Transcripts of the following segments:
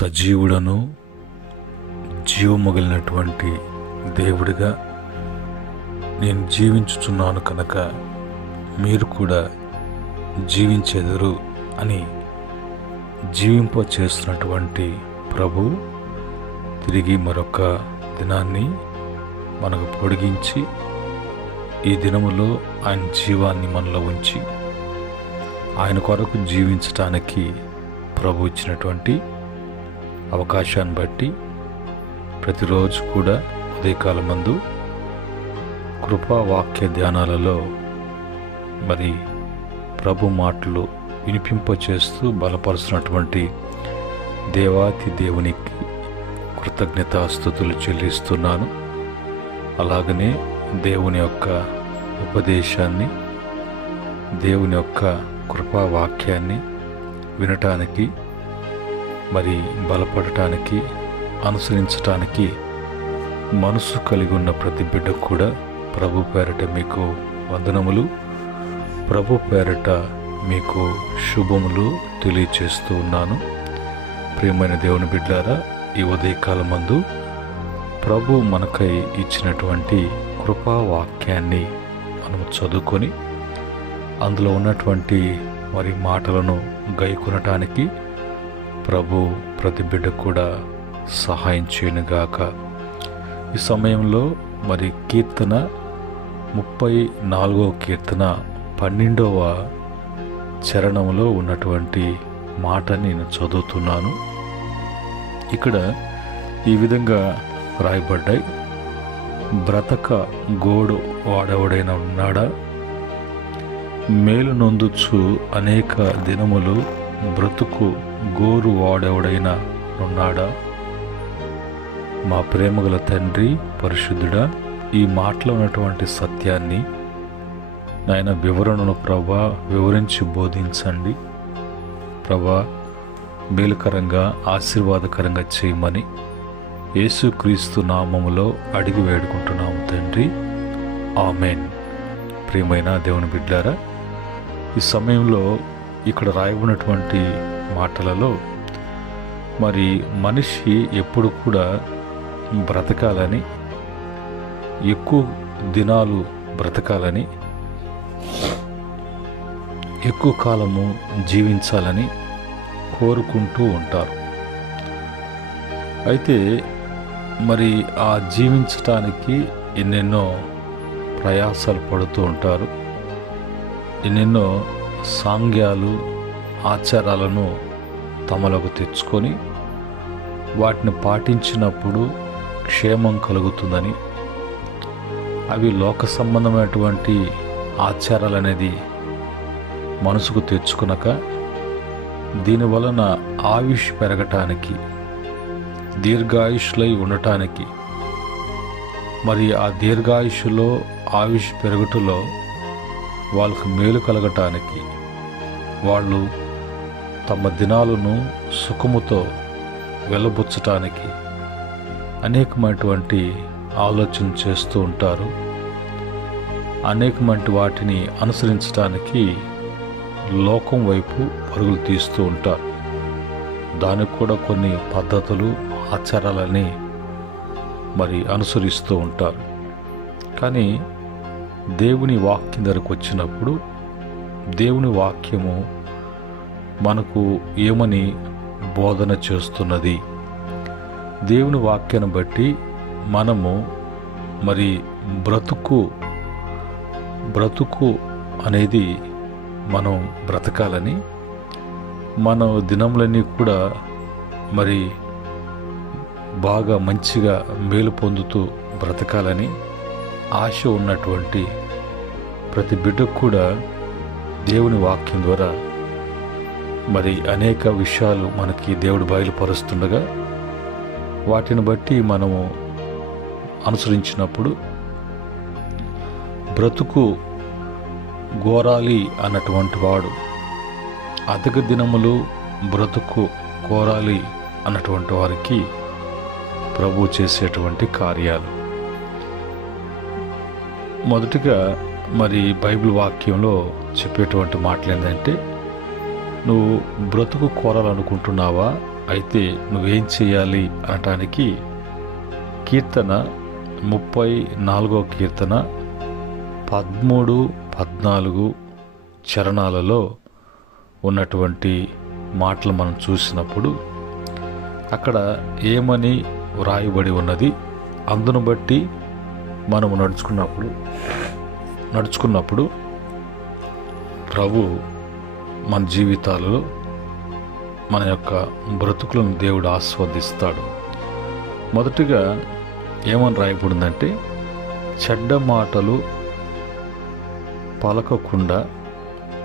సజీవుడను జీవమగిలినటువంటి దేవుడిగా నేను జీవించుచున్నాను కనుక మీరు కూడా జీవించెదరు అని జీవింప చేస్తున్నటువంటి ప్రభు తిరిగి మరొక దినాన్ని మనకు పొడిగించి ఈ దినములో ఆయన జీవాన్ని మనలో ఉంచి ఆయన కొరకు జీవించటానికి ప్రభు ఇచ్చినటువంటి అవకాశాన్ని బట్టి ప్రతిరోజు కూడా ఉదయకాలమందు కృపా వాక్య ధ్యానాలలో మరి ప్రభు మాటలు వినిపింపచేస్తూ బలపరుస్తున్నటువంటి దేవాతి దేవునికి కృతజ్ఞతాస్తుతులు చెల్లిస్తున్నాను. అలాగనే దేవుని యొక్క ఉపదేశాన్ని, దేవుని యొక్క కృపా వాక్యాన్ని వినటానికి, మరి బలపడటానికి, అనుసరించటానికి మనసు కలిగి ఉన్న ప్రతి బిడ్డకు కూడా ప్రభు పేరట మీకు వందనములు, ప్రభు పేరట మీకు శుభములు తెలియచేస్తూ ఉన్నాను. ప్రియమైన దేవుని బిడ్డలారా, ఈ ఉదయకాలమందు ప్రభు మనకై ఇచ్చినటువంటి కృపా వాక్యాన్ని మనం చదువుకొని అందులో ఉన్నటువంటి మరి మాటలను గైకొనటానికి ప్రభు ప్రతి బిడ్డ కూడా సహాయం చేయనుగాక. ఈ సమయంలో మరి కీర్తన 34వ కీర్తన 12వ చరణంలో ఉన్నటువంటి మాట నేను చదువుతున్నాను. ఇక్కడ ఈ విధంగా రాయబడ్డాయి: బ్రతక గోడు వాడెవడైనా ఉన్నాడా? మేలు నొందుచు అనేక దినములు బ్రతుకు గోరు వాడెవడైనా ఉన్నాడా? మా ప్రేమగల తండ్రి పరిశుద్ధుడా, ఈ మాటలో ఉన్నటువంటి సత్యాన్ని నాయన వివరణను ప్రభా వివరించి బోధించండి. ప్రభా మేలుకరంగా ఆశీర్వాదకరంగా చేయమని యేసుక్రీస్తు నామములో అడిగి వేడుకుంటున్నాము తండ్రి, ఆమెన్. ప్రియమైన దేవుని బిడ్డలారా, ఈ సమయంలో ఇక్కడ రాయబడినటువంటి మాటలలో మరి మనిషి ఎప్పుడు కూడా బ్రతకాలని, ఎక్కువ దినాలు బ్రతకాలని, ఎక్కువ కాలము జీవించాలని కోరుకుంటూ ఉంటారు. అయితే మరి ఆ జీవించటానికి ఎన్నెన్నో ప్రయాసాలు పడుతూ ఉంటారు. ఎన్నెన్నో సాంగ్యాలు, ఆచారాలను తమలోకి తెచ్చుకొని వాటిని పాటించినప్పుడు క్షేమం కలుగుతుందని, అవి లోక సంబంధమైనటువంటి ఆచారాలు అనేది మనసుకు తెచ్చుకునక దీనివలన ఆయుష్ పెరగటానికి, దీర్ఘాయుష్లై ఉండటానికి, మరి ఆ దీర్ఘాయుష్లో ఆయుష్ పెరుగుటలో వాళ్ళకు మేలు కలగటానికి, వాళ్ళు తమ దినాలను సుఖముతో వెళ్ళబుచ్చటానికి అనేకమైనటువంటి ఆలోచన చేస్తూ ఉంటారు. అనేకమైన వాటిని అనుసరించడానికి లోకం వైపు పరుగులు తీస్తూ ఉంటారు. దానికి కూడా కొన్ని పద్ధతులు, ఆచారాలని మరి అనుసరిస్తూ ఉంటారు. కానీ దేవుని వాక్యం దగ్గరకు వచ్చినప్పుడు దేవుని వాక్యము మనకు ఏమని బోధన చేస్తున్నది? దేవుని వాక్యాన్ని బట్టి మనము మరి బ్రతుకు అనేది మనం బ్రతకాలని, మన దినములన్నీ కూడా మరి బాగా మంచిగా మేలు పొందుతూ బ్రతకాలని ఆశ ఉన్నటువంటి ప్రతి బిడ్డకు కూడా దేవుని వాక్యం ద్వారా మరి అనేక విషయాలు మనకి దేవుడు బయలుపరుస్తుండగా వాటిని బట్టి మనము అనుసరించినప్పుడు బ్రతుకు గోరాలి అన్నటువంటి వాడు, అధిక దినములు బ్రతుకు కోరాలి అన్నటువంటి వారికి ప్రభు చేసేటువంటి కార్యాలు. మొదటిగా మరి బైబిల్ వాక్యంలో చెప్పేటువంటి మాటలు ఏంటంటే, నువ్వు బ్రతుకు కోరాలనుకుంటున్నావా అయితే నువ్వేం చేయాలి అనటానికి కీర్తన 34వ కీర్తన 13, 14 చరణాలలో ఉన్నటువంటి మాటలు మనం చూసినప్పుడు అక్కడ ఏమని వ్రాయబడి ఉన్నది, అందును బట్టి మనము నడుచుకున్నప్పుడు ప్రభు మన జీవితాలలో మన యొక్క బ్రతుకులను దేవుడు ఆస్వాదిస్తాడు. మొదటిగా ఏమని రాయబడిందంటే, చెడ్డ మాటలు పలకకుండా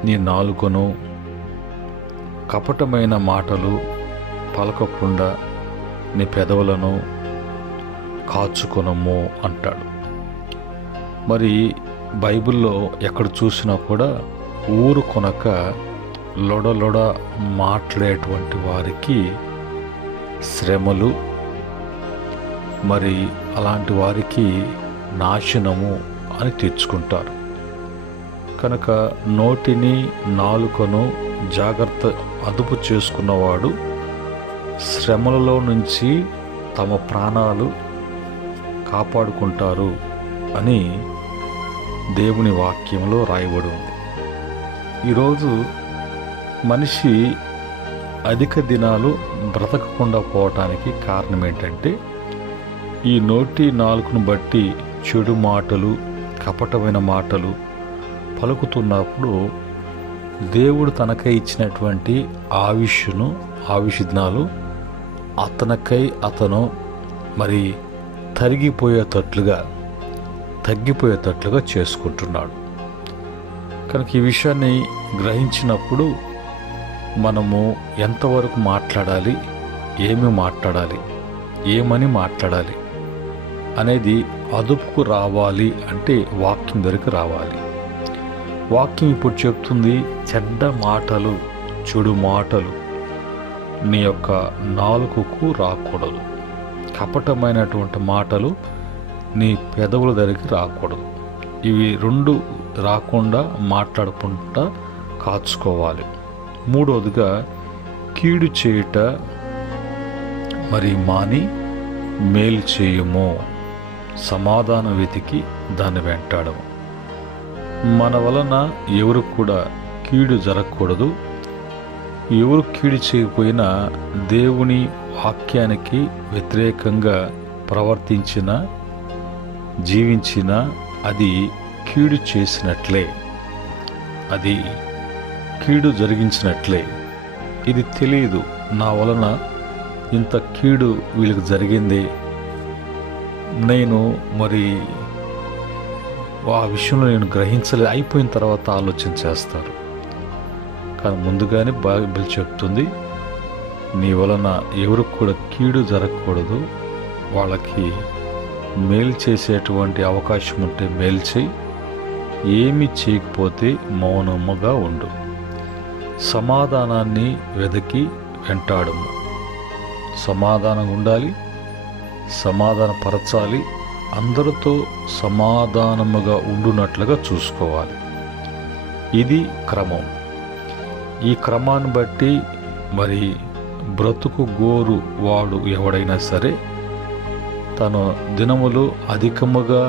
నీ నాలుకను, కపటమైన మాటలు పలకకుండా నీ పెదవులను కాచుకొనము అంటాడు. మరి బైబిల్లో ఎక్కడ చూసినా కూడా ఊరు కొనక లొడ మాట్లాడేటువంటి వారికి శ్రమలు, మరి అలాంటి వారికి నాశనము అని తెచ్చుకుంటారు. కనుక నోటిని, నాలుకను జాగ్రత్త అదుపు చేసుకున్నవాడు శ్రమలలో నుంచి తమ ప్రాణాలు కాపాడుకుంటారు అని దేవుని వాక్యంలో రాయబడి ఉంది. ఈరోజు మనిషి అధిక దినాలు బ్రతకకుండా పోవటానికి కారణం ఏంటంటే, ఈ నోటి నాలుకను బట్టి చెడు మాటలు, కపటమైన మాటలు పలుకుతున్నప్పుడు దేవుడు తనకై ఇచ్చినటువంటి ఆయుష్ దినాలు అతను మరి తగ్గిపోయేటట్లుగా చేసుకుంటున్నాడు. కనుక ఈ విషయాన్ని గ్రహించినప్పుడు మనము ఎంతవరకు మాట్లాడాలి, ఏమని మాట్లాడాలి అనేది అదుపుకు రావాలి అంటే వాక్యం దగ్గరికి రావాలి. వాక్యం ఇప్పుడు చెప్తుంది, చెడ్డ మాటలు, చెడు మాటలు నీ యొక్క నాలుకకు రాకూడదు. కపటమైనటువంటి మాటలు నీ పెదవుల దగ్గరికి రాకూడదు. ఇవి రెండు రాకుండా మాట్లాడుకుంటా కాచుకోవాలి. మూడవదిగా కీడు చేయుట మరి మాని మేలు చేయము, సమాధానం వెతికి దాన్ని వెంటాడము. మన వలన ఎవరు కూడా కీడు జరగకూడదు. ఎవరు కీడు చేయకపోయినా దేవుని వాక్యానికి వ్యతిరేకంగా ప్రవర్తించిన, జీవించిన అది కీడు చేసినట్లే, అది కీడు జరిగించినట్లే. ఇది తెలియదు, నా వలన ఇంత కీడు వీళ్ళకి జరిగింది, నేను మరి ఆ విషయంలో నేను గ్రహించలేదు, అయిపోయిన తర్వాత ఆలోచన చేస్తారు. కానీ ముందుగానే బైబిల్ చెప్తుంది, నీ వలన ఎవరికి కూడా కీడు జరగకూడదు, వాళ్ళకి మేలు చేసేటువంటి అవకాశం ఉంటే మేలు చేయి, ఏమీ చేయకపోతే మౌనముగా ఉండు, సమాధానాన్ని వెదకి వెంటాడము. సమాధానంగా ఉండాలి, సమాధానపరచాలి, అందరితో సమాధానముగా ఉండునట్లుగా చూసుకోవాలి. ఇది క్రమం. ఈ క్రమాన్ని బట్టి మరి బ్రతుకు గోరు వాడు ఎవడైనా సరే తన దినములు అధికముగా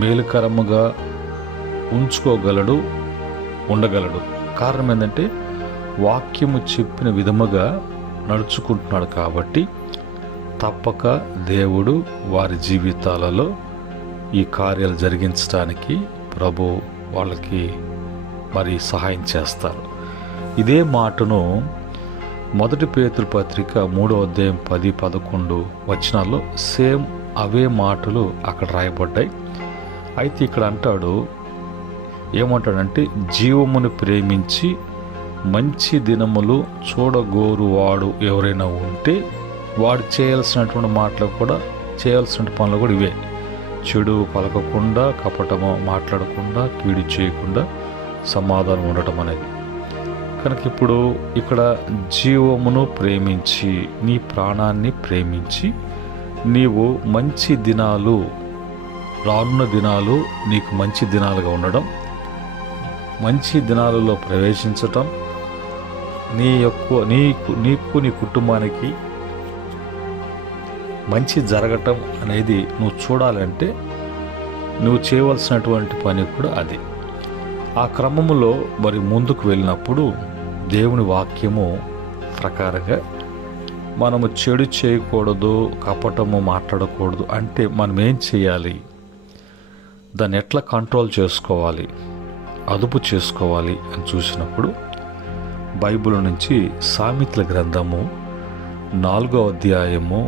మేలుకరముగా ఉండగలడు. కారణం ఏంటంటే వాక్యము చెప్పిన విధముగా నడుచుకుంటున్నాడు కాబట్టి తప్పక దేవుడు వారి జీవితాలలో ఈ కార్యాలు జరిగించడానికి ప్రభు వాళ్ళకి మరి సహాయం చేస్తారు. ఇదే మాటను 1 పేతురు పత్రిక 3వ అధ్యాయం 10, 11 వచనాల్లో సేమ్ అవే మాటలు అక్కడ రాయబడ్డాయి. అయితే ఇక్కడ ఏమంటాడంటే, జీవమును ప్రేమించి మంచి దినములు చూడగోరు వాడు ఎవరైనా ఉంటే వాడు చేయాల్సినటువంటి పనులు కూడా ఇవే. చెడు పలకకుండా, కపటము మాట్లాడకుండా, కీడు చేయకుండా సమాధానం ఉండటం అనేది. కనుక ఇప్పుడు ఇక్కడ జీవమును ప్రేమించి, నీ ప్రాణాన్ని ప్రేమించి, నీవు మంచి దినాలు, రానున్న దినాలు నీకు మంచి దినాలుగా ఉండడం, మంచి దినాలలో ప్రవేశించటం, నీకు నీ కుటుంబానికి మంచి జరగటం అనేది నువ్వు చూడాలంటే నువ్వు చేయవలసినటువంటి పని కూడా అది. ఆ క్రమంలో మరి ముందుకు వెళ్ళినప్పుడు దేవుని వాక్యము ప్రకారంగా మనము చెడు చేయకూడదు, కపటము మాట్లాడకూడదు అంటే మనం ఏం చేయాలి, దాన్ని ఎట్లా కంట్రోల్ చేసుకోవాలి, అదుపు చేసుకోవాలి అని చూసినప్పుడు బైబిల్ నుంచి సామెతల గ్రంథము 4వ అధ్యాయము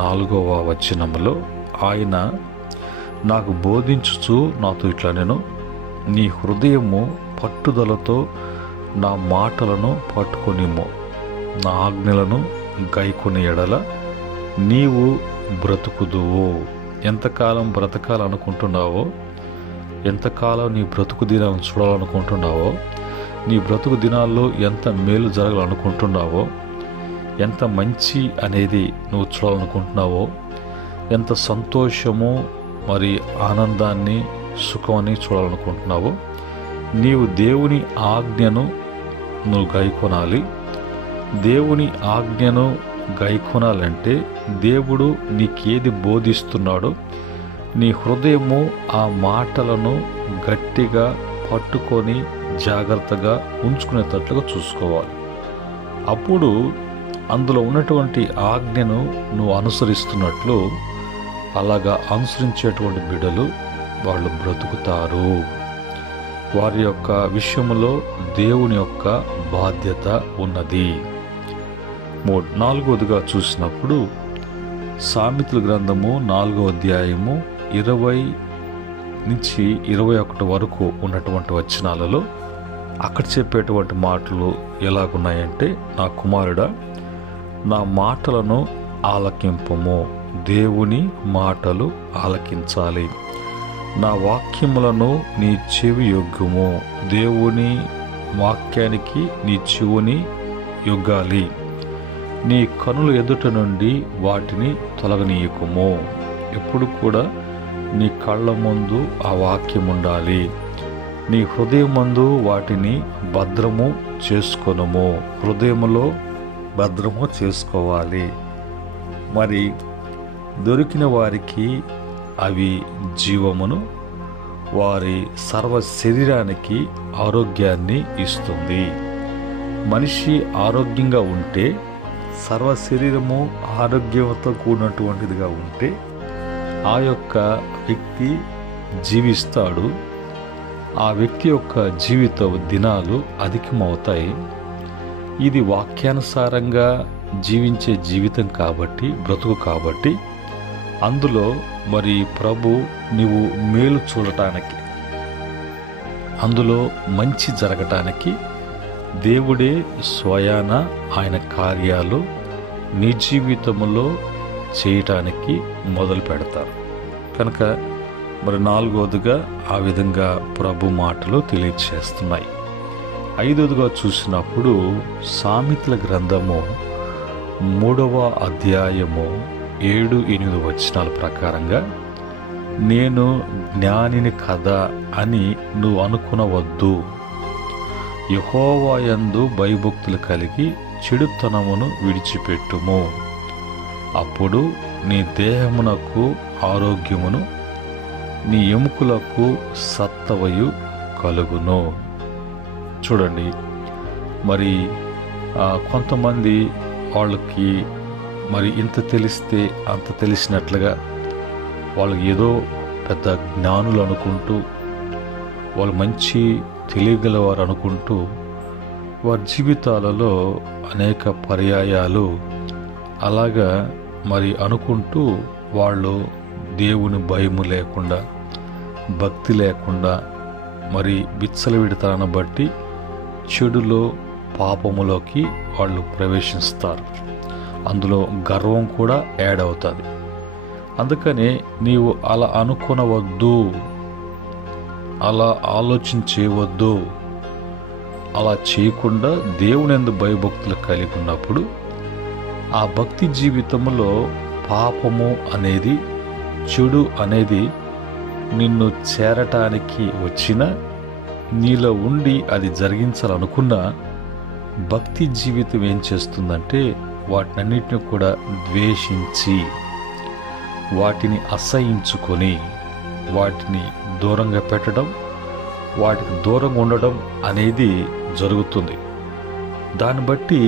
4వ వచనములో ఆయన నాకు బోధించుచు నాతో ఇట్లా, నేను నీ హృదయము పట్టుదలతో నా మాటలను పట్టుకొనిము, నా ఆజ్ఞలను గైకొని ఎడల నీవు బ్రతుకుదువు. ఎంతకాలం బ్రతకాలనుకుంటున్నావో, ఎంతకాలం నీ బ్రతుకు దినాలను చూడాలనుకుంటున్నావో, నీ బ్రతుకు దినాల్లో ఎంత మేలు జరగాలనుకుంటున్నావో, ఎంత మంచి అనేది నువ్వు చూడాలనుకుంటున్నావో, ఎంత సంతోషము మరి ఆనందాన్ని సుఖాన్ని చూడాలనుకుంటున్నావో, నీవు దేవుని ఆజ్ఞను నువ్వు గైకొనాలి. దేవుని ఆజ్ఞను గైకొనాలంటే దేవుడు నీకేది బోధిస్తున్నాడో నీ హృదయము ఆ మాటలను గట్టిగా పట్టుకొని జాగ్రత్తగా ఉంచుకునేటట్లుగా చూసుకోవాలి. అప్పుడు అందులో ఉన్నటువంటి ఆజ్ఞను నువ్వు అనుసరిస్తున్నట్లు అలాగా అనుసరించేటువంటి బిడ్డలు వాళ్ళు బ్రతుకుతారు. వారి యొక్క విషయంలో దేవుని యొక్క బాధ్యత ఉన్నది. 4వదిగా చూసినప్పుడు సామెతల గ్రంథము 4వ అధ్యాయము 20 నుంచి 21 వరకు ఉన్నటువంటి వచనాలలో అక్కడ చెప్పేటువంటి మాటలు ఎలాగున్నాయంటే, నా కుమారుడా, నా మాటలను ఆలకింపము, దేవుని మాటలు ఆలకించాలి. నా వాక్యములను నీ చెవి యొగ్గుము, దేవుని వాక్యానికి నీ చెవుని యొగ్గాలి. నీ కనుల ఎదుట నుండి వాటిని తొలగనీయకుము. ఎప్పుడు కూడా నీ కళ్ళ ముందు ఆ వాక్యం ఉండాలి. నీ హృదయం ముందు వాటిని భద్రము చేసుకొనుము. హృదయములో భద్రము చేసుకోవాలి. మరి దొరికిన వారికి అవి జీవమును, వారి సర్వ శరీరానికి ఆరోగ్యాన్ని ఇస్తుంది. మనిషి ఆరోగ్యంగా ఉంటే, సర్వ శరీరము ఆరోగ్యంతో కూడినటువంటిదిగా ఉంటే ఆ యొక్క వ్యక్తి జీవిస్తాడు. ఆ వ్యక్తి యొక్క జీవిత దినాలు అధికమవుతాయి. ఇది వాక్యానుసారంగా జీవించే జీవితం కాబట్టి, బ్రతుకు కాబట్టి, అందులో మరి ప్రభు నీవు మేలు చూడటానికి, అందులో మంచి జరగటానికి దేవుడే స్వయాన ఆయన కార్యాలు నీ జీవితంలో చేయటానికి మొదలు పెడతారు. కనుక మరి 4వదిగా ఆ విధంగా ప్రభు మాటలు తెలియచేస్తున్నాయి. 5వదిగా చూసినప్పుడు సామెతల గ్రంథము 3వ అధ్యాయము 7-8 వచనాల ప్రకారంగా, నేను జ్ఞానిని కదా అని నువ్వు అనుకునవద్దు, యెహోవా యందు భయభక్తులు కలిగి చెడుతనమును విడిచిపెట్టుము, అప్పుడు నీ దేహమునకు ఆరోగ్యమును, నీ ఎముకలకు సత్తవయు కలుగును. చూడండి, మరి కొంతమంది వాళ్ళకి మరి ఇంత తెలిస్తే అంత తెలిసినట్లుగా వాళ్ళకి ఏదో పెద్ద జ్ఞానులు అనుకుంటూ, వాళ్ళు మంచి తెలియగలవారు అనుకుంటూ వారి జీవితాలలో అనేక పర్యాయాలు అలాగా మరి అనుకుంటూ వాళ్ళు దేవుని భయము లేకుండా, భక్తి లేకుండా, మరి విచ్చలవిడితనాన్ని బట్టి చెడులో పాపములోకి వాళ్ళు ప్రవేశిస్తారు. అందులో గర్వం కూడా యాడ్ అవుతుంది. అందుకనే నీవు అలా అనుకొనవద్దు, అలా ఆలోచించేవద్దు. అలా చేయకుండా దేవుని యందు భయభక్తులు కలిగి ఉన్నప్పుడు ఆ భక్తి జీవితంలో పాపము అనేది, చెడు అనేది నిన్ను చేరటానికి వచ్చిన, నీలో ఉండి అది జరిగించాలనుకున్నా భక్తి జీవితం ఏం చేస్తుందంటే వాటినన్నిటిని కూడా ద్వేషించి, వాటిని అసహించుకొని, వాటిని దూరంగా పెట్టడం, వాటికి దూరంగా ఉండడం అనేది జరుగుతుంది. దాన్ని బట్టి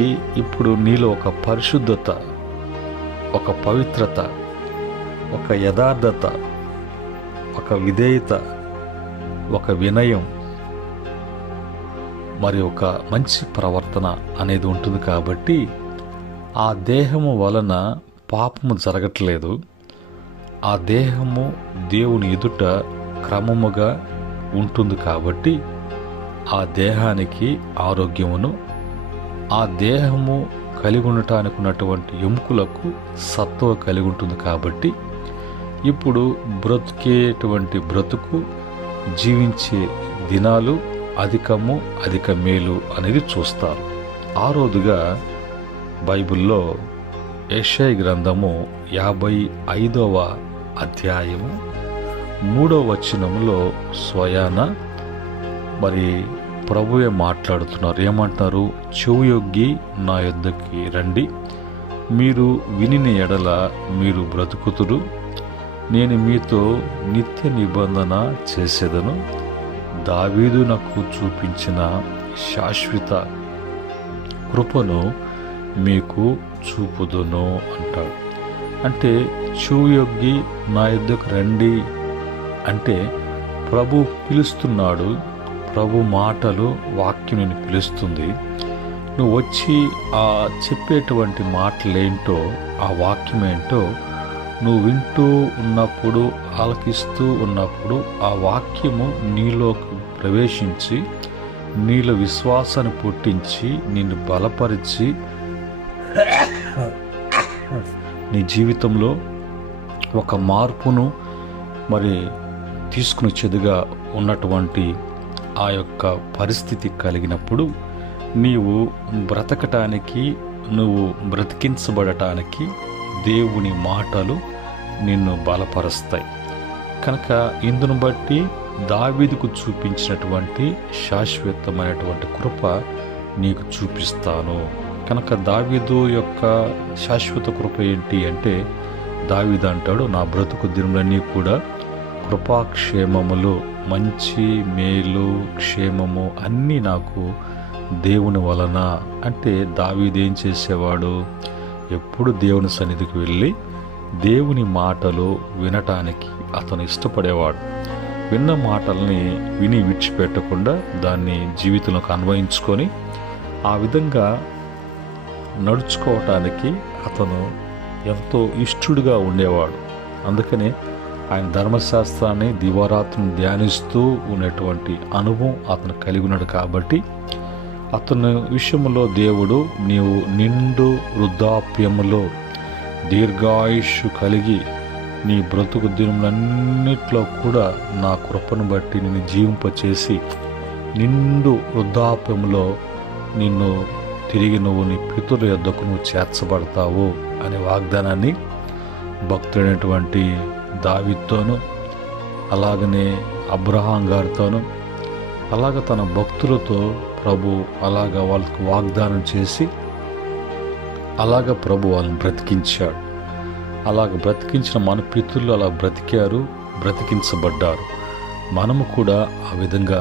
ఇప్పుడు నీలో ఒక పరిశుద్ధత, ఒక పవిత్రత, ఒక యథార్థత, ఒక విధేయత, ఒక వినయం, మరి ఒక మంచి ప్రవర్తన అనేది ఉంటుంది. కాబట్టి ఆ దేహము వలన పాపము జరగట్లేదు. ఆ దేహము దేవుని ఎదుట క్రమముగా ఉంటుంది. కాబట్టి ఆ దేహానికి ఆరోగ్యమును, ఆ దేహము కలిగి ఉండటానికి ఉన్నటువంటి ఎముకలకు సత్వ కలిగి ఉంటుంది. కాబట్టి ఇప్పుడు బ్రతికేటువంటి బ్రతుకు, జీవించే దినాలు అధిక మేలు అనేది చూస్తారు. ఆ రోజుగా బైబిల్లో యెషయా గ్రంథము 55వ అధ్యాయము 3వ వచనములో స్వయాన మరి ప్రభువే మాట్లాడుతున్నారు. ఏమంటున్నారు? చెవియొగ్గి నా యొద్దకి రండి, మీరు వినిన ఎడల మీరు బ్రతుకుతురు, నేను మీతో నిత్య నిబంధన చేసేదను, దావీదు నాకు చూపించిన శాశ్వత కృపను మీకు చూపుదును అంటాడు. అంటే చెవియొగ్గి నా యొద్దకు రండి అంటే ప్రభు పిలుస్తున్నాడు. ప్రభు మాటలు, వాక్యం నేను పిలుస్తుంది. నువ్వు వచ్చి ఆ చెప్పేటువంటి మాటలేంటో, ఆ వాక్యం ఏంటో నువ్వు వింటూ ఉన్నప్పుడు, ఆలకిస్తూ ఉన్నప్పుడు ఆ వాక్యము నీలోకి ప్రవేశించి, నీలో విశ్వాసాన్ని పుట్టించి, నిన్ను బలపరిచి, నీ జీవితంలో ఒక మార్పును మరి తీసుకుని వచ్చేదిగా ఉన్నటువంటి ఆ యొక్క పరిస్థితి కలిగినప్పుడు నీవు బ్రతకటానికి, నువ్వు బ్రతికించబడటానికి దేవుని మాటలు నిన్ను బలపరుస్తాయి. కనుక ఇందును బట్టి దావీదుకు చూపించినటువంటి శాశ్వతమైనటువంటి కృప నీకు చూపిస్తాను. కనుక దావీదు యొక్క శాశ్వత కృప ఏంటి అంటే, దావీదు అంటాడు, నా బ్రతుకు దినములన్నీ కూడా కృపాక్షేమములు, మంచి మేలు క్షేమము అన్నీ నాకు దేవుని వలన. అంటే దావీదు ఏం చేసేవాడు? ఎప్పుడు దేవుని సన్నిధికి వెళ్ళి దేవుని మాటలు వినటానికి అతను ఇష్టపడేవాడు. విన్న మాటల్ని విని విడిచిపెట్టకుండా దాన్ని జీవితంలోకి అన్వయించుకొని ఆ విధంగా నడుచుకోవటానికి అతను ఎంతో ఇష్టడుగా ఉండేవాడు. అందుకనే ఆయన ధర్మశాస్త్రాన్ని దివారాత్రులను ధ్యానిస్తూ ఉన్నటువంటి అనుభవం అతను కలిగి ఉన్నాడు. కాబట్టి అతని విషయంలో దేవుడు, నీవు నిండు వృద్ధాప్యములో దీర్ఘాయుష్షు కలిగి నీ బ్రతుకు దినములన్నిట్లో కూడా నా కృపను బట్టి నిన్ను జీవింపచేసి నిండు వృద్ధాప్యములో నిన్ను తిరిగి నువ్వు నీ పితరుల యొద్దకు నువ్వు చేర్చబడతావు అనే వాగ్దానాన్ని భక్తుడైనటువంటి దావీదుతోను, అలాగనే అబ్రహాం గారితోను, అలాగ తన భక్తులతో ప్రభు అలాగ వాళ్ళకు వాగ్దానం చేసి అలాగ ప్రభు వాళ్ళని బ్రతికించాడు. అలాగ బ్రతికించిన మన పితరులు అలా బ్రతికారు, బ్రతికించబడ్డారు. మనము కూడా ఆ విధంగా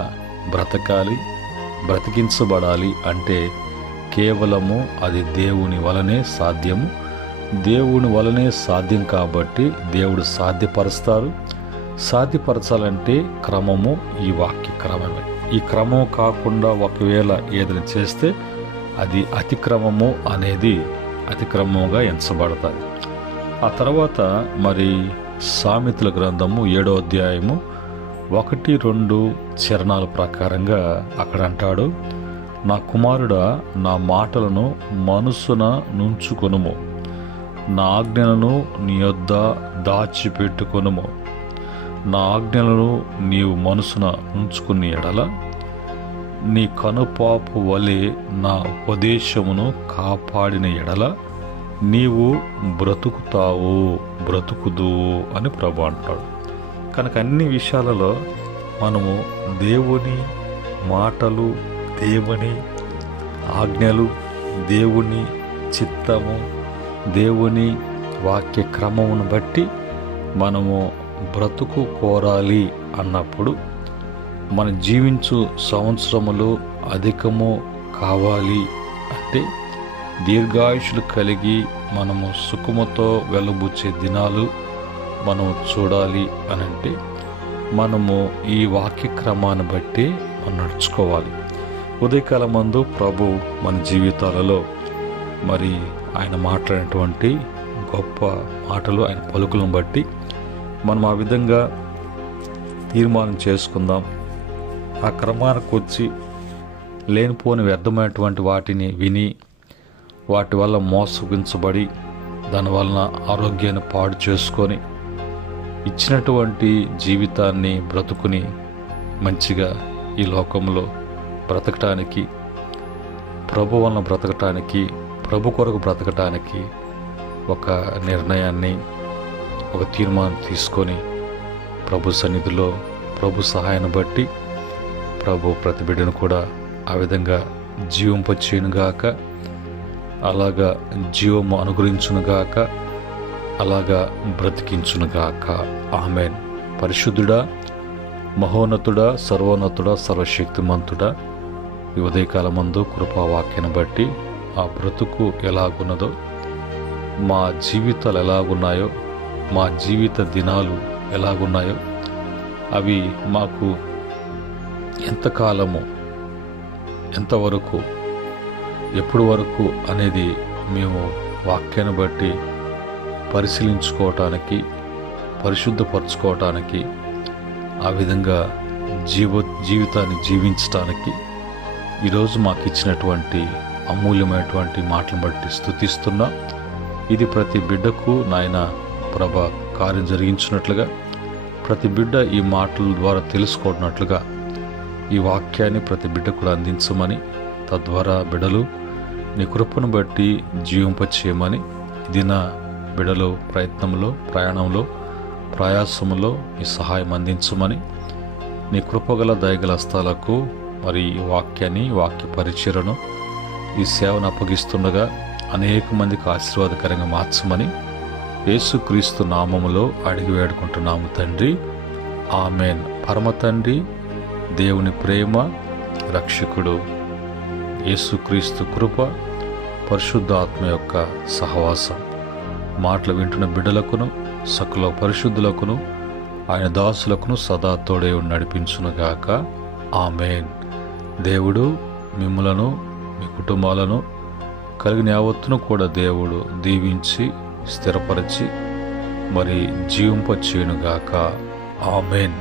బ్రతకాలి, బ్రతికించబడాలి. అంటే కేవలము అది దేవుని వలనే సాధ్యము. దేవుని వలనే సాధ్యం కాబట్టి దేవుడు సాధ్యపరుస్తారు. సాధ్యపరచాలంటే క్రమము, ఈ వాక్య క్రమమే. ఈ క్రమం కాకుండా ఒకవేళ ఏదైనా చేస్తే అది అతిక్రమము అనేది అతిక్రమముగా ఎంచబడతాయి. ఆ తర్వాత మరి సామెతల గ్రంథము 7వ అధ్యాయము 1-2 చరణాల ప్రకారంగా అక్కడ అంటాడు, నా కుమారుడా, నా మాటలను మనసున నుంచుకొనుము, నా ఆజ్ఞలను నీ యొద్ద దాచిపెట్టుకొనుము. నా ఆజ్ఞలను నీవు మనసున ఉంచుకుని ఎడల నీ కనుపాపు వలె నా ఉపదేశమును కాపాడిన ఎడల నీవు బ్రతుకుతావు, బ్రతుకుదు అని ప్రభు అంటాడు. కనుక అన్ని విషయాలలో మనము దేవుని మాటలు, దేవుని ఆజ్ఞలు, దేవుని చిత్తము, దేవుని వాక్య క్రమమును బట్టి మనము బ్రతుకు కోరాలి అన్నప్పుడు మన జీవించు సంవత్సరములు అధికము కావాలి అంటే దీర్ఘాయుషులు కలిగి మనము సుఖముతో వెలుబుచ్చే దినాలు మనం చూడాలి అనంటే మనము ఈ వాక్య క్రమాన్ని బట్టి మనం నడుచుకోవాలి. ఉదయకాలం మందు ప్రభు మన జీవితాలలో మరి ఆయన మాట్లాడినటువంటి గొప్ప మాటలు, ఆయన పలుకులను బట్టి మనం ఆ విధంగా తీర్మానం చేసుకుందాం. ఆ క్రమానికి వచ్చి లేనిపోని వ్యర్థమైనటువంటి వాటిని విని వాటి వల్ల మోసగించబడి దానివలన ఆరోగ్యాన్ని పాడు చేసుకొని ఇచ్చినటువంటి జీవితాన్ని బ్రతుకుని మంచిగా ఈ లోకంలో బ్రతకటానికి, ప్రభు వలన బ్రతకటానికి, ప్రభు కొరకు బ్రతకటానికి ఒక నిర్ణయాన్ని, ఒక తీర్మానం తీసుకొని ప్రభు సన్నిధిలో ప్రభు సహాయాన్ని బట్టి ప్రభు ప్రతి బిడ్డను కూడా ఆ విధంగా జీవింపచేయునుగాక, అలాగా జీవము అనుగ్రహించునుగాక, అలాగా బ్రతికించునుగాక. ఆమేన్. పరిశుద్ధుడా, మహోన్నతుడా, సర్వోన్నతుడా, సర్వశక్తిమంతుడా, ఈ ఉదయకాలమందు కృపావాక్యాన్ని బట్టి ఆ బ్రతుకు ఎలాగున్నదో, మా జీవితాలు ఎలాగున్నాయో, మా జీవిత దినాలు ఎలాగున్నాయో అవి మాకు ఎంతకాలము, ఎంతవరకు, ఎప్పుడు వరకు అనేది మేము వాక్యాన్ని బట్టి పరిశీలించుకోవటానికి, పరిశుద్ధపరచుకోవటానికి, ఆ విధంగా జీవితాన్ని జీవించటానికి ఈరోజు మాకు ఇచ్చినటువంటి అమూల్యమైనటువంటి మాటలను బట్టి స్తుతిస్తున్నా. ఇది ప్రతి బిడ్డకు నాయన ప్రభ కార్యం జరిగించినట్లుగా, ప్రతి బిడ్డ ఈ మాటల ద్వారా తెలుసుకుంటున్నట్లుగా ఈ వాక్యాన్ని ప్రతి బిడ్డ కూడా అందించమని, తద్వారా బిడ్డలు నీ కృపను బట్టి జీవింపచేయమని, దిన బిడ్డలు ప్రయత్నంలో, ప్రయాణంలో, ప్రయాసములో ఈ సహాయం అందించమని, నీ కృపగల దయగల హస్తాలకు మరి ఈ వాక్యాన్ని, వాక్య పరిచయను, ఈ సేవను అప్పగిస్తుండగా అనేక మందికి ఆశీర్వాదకరంగా మార్చమని యేసుక్రీస్తు నామములో అడిగి వేడుకుంటున్నాము తండ్రి. ఆమెన్. పరమ తండ్రి, దేవుని ప్రేమ, రక్షకుడు యేసుక్రీస్తు కృప, పరిశుద్ధాత్మ యొక్క సహవాసం మాటలు వింటున్న బిడ్డలకును, సకల పరిశుద్ధులకును, ఆయన దాసులకును సదా తోడే నడిపించునుగాక. ఆమెన్. దేవుడు మిమ్ములను, మీ కుటుంబాలను కలిగిన యావత్తును కూడా దేవుడు దీవించి స్థిరపరిచి మరి జీవింపచేయునుగాక. ఆమెన్.